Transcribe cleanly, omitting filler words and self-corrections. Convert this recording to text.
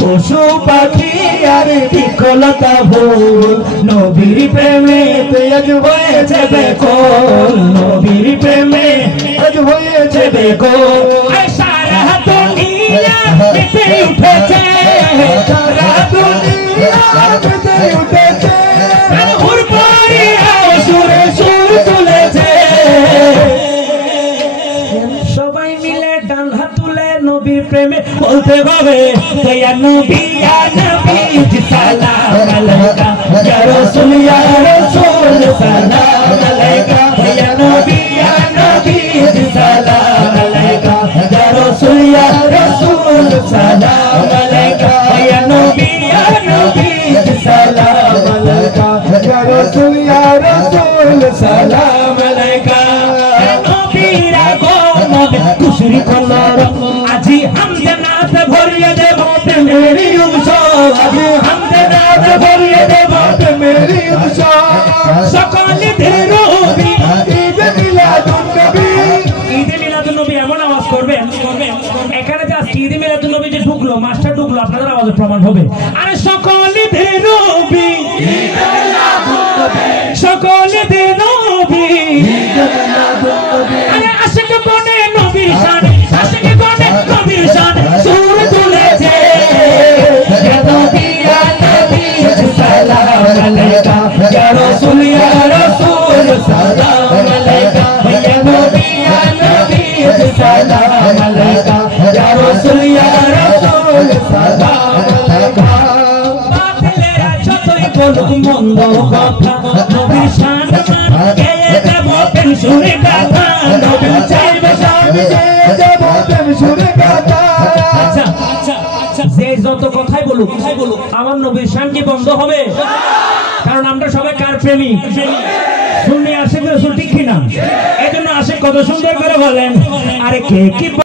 পশু পাখি আর বিকলতা ভুল নবীর প্রেমে আজ হয়েছে বেকল নবীর প্রেমে আজ হয়েছে বেকল সারা দুনিয়া মেতে উঠেছে সারা দুনিয়া মেতে উঠেছে সুরে সুর তুলেছে সবাই মিলে ডান হাত তুলে নবীর প্রেমে বলতে হবে ইয়া নবী ইয়া নবী সালাম আলাইকা ইয়া রাসূল সালাম আলাইকা ইয়া নবী সালাম আলাইকা ইয়া রাসূল সালাম আলাইকা ইয়া নবী সালাম আলাইকা ইয়া রাসূল সালাম আলাইকা নবীর আগমনে খুশি কলর আজি হামদে নাতে ভরিয়ে দেব মেরি উৎসব আজি হামদে নাতে ভরিয়ে দেব মেরি উৎসব সকালে ধরবি ঈদ মিলাদুন নবী ঈদ মিলাদুন নবী এমন আওয়াজ করবেন এখানে যে আজকে ঈদ মিলাদুন নবী যে ঢুকলো মাস্টার ঢুকলো আপনাদের আওয়াজের প্রমাণ হবে আরে সকালে ধরবি ঈদ মিলাদুন নবী সকলে নবী আরে আশিক বনে নবীর শান আশিক বনে নবীর শান সুর তুলেছে ইয়া নবী সালাম আলাইকা ইয়া রাসূল সালাম আলাইকা ইয়া নবী সালাম আলাইকা ইয়া রাসূল সালাম আলাইকা বাতিলেরা যতই বলুক মন্দ কথা নবীর শান গেয়ে দেব প্রেম সুরে গাথা নবীর চাইবে শান গেয়ে দেব প্রেম সুরে গাথা আচ্ছা যে যত কথাই বলুক আমার নবীর শান কি বন্ধ হবে কারণ আমরা সবাই কার প্রেমী সুন্নি আশিক রাসূল ঠিক কিনা এজন্য আশিক কত সুন্দর করে বলেন আরে কে কি